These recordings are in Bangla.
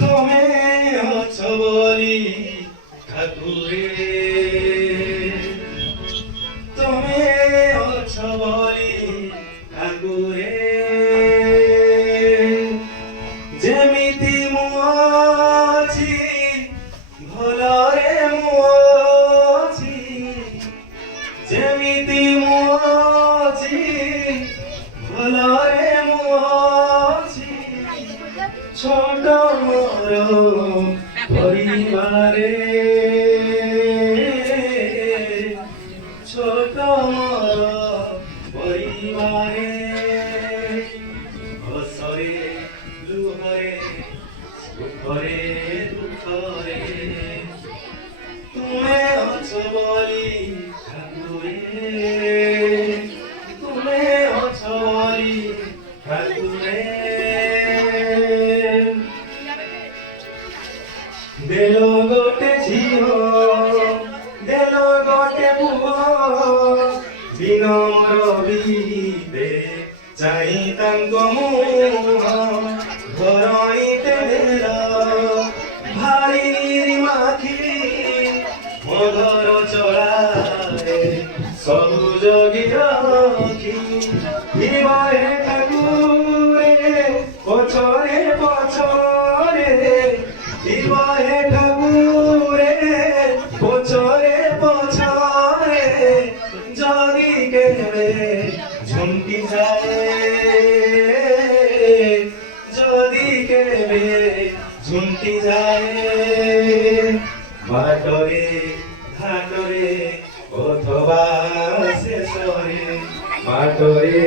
তুমি অছো বলি ঠাকুরে, তুমি অছো বলি ঠাকুরে, যেমিতি ମୁଁ ଅଛି ଭଲରେ ମୁଁ ଅଛି, ଯେମିତି ମୁଁ ଅଛି ଭଲରେ ମୁଁ ଅଛି। ছোট মোর পরিবারে, ছোট মোর পরিবারে, হসরে লুহরে সুখরে দুঃখরে তুমি অছো বলি ঠাকুরে, তুমি অছো বলি ঠাকুরে। দেল গোটে ঝিও, দেল গোটে পুଅ, ଦିନ ମୋର ବିତେ ଚାହିଁ ତାଙ୍କ ମୁହଁ, ଧରଣୀତେ ଦେଲ ଭାରି ନିରିମାଖି, ମୋ ଘର ଚଳାଏ ସବୁ ଜଗି ରଖି। ଥିବ ହେ ଠାକୁରେ ପଛରେ ପଛରେ, ଥିବ ହେ ଠାକୁରେ ପଛରେ ପଛରେ, যদি কেবে ঝুমকি যায়, যদি কেবে ঝুমকি যায়, বাটরে ঘাটরে অথবা শেষরে, বাটরে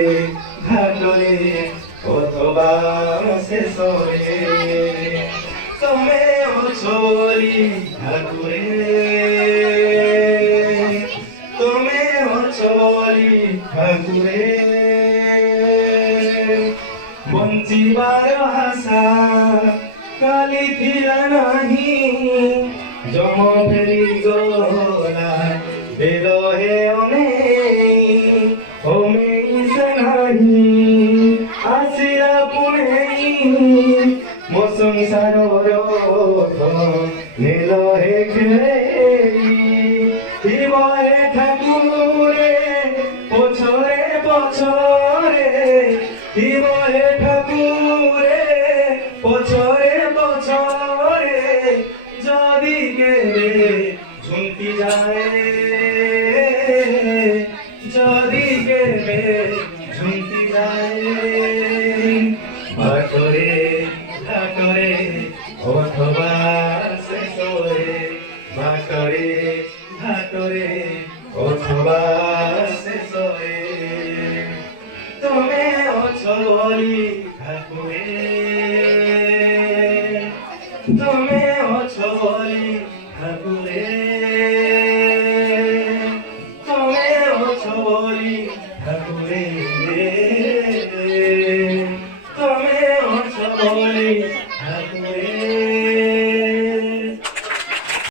ঘাটরে অথবা শেষরে, তুমি অছো বলি ঠাকুরে, তুমি অছো বলি ঠাকুরে। বঞ্চিবার আশা কালি ଥିଲା ନାହିଁ, যম ফেরি গলা বেদ হে অনেই, অমেই সে ନାହିଁ ଆସିଲା ପୁଣେଇ, ମୋ ସଂସାରର ନୀଳ ହେ ଖେଳେଇ। ଥିବ ହେ ଠାକୁରେ ପଛରେ ପଛରେ, ଥିବ ହେ ଠାକୁରେ ପଛରେ ପଛରେ, ଯଦି କେବେ ঝুমকি যায়, যদি কেবে ঝুমকি যায়, বাটরে ঘাটরে অথবা শেষরে, বাটরে ঘাটরে অথবা শেষরে, তুমি অছো বলি ঠাকুরে, তুমি অছো বলি ঠাকুরে, তুমি অছো বলি ঠাকুরে।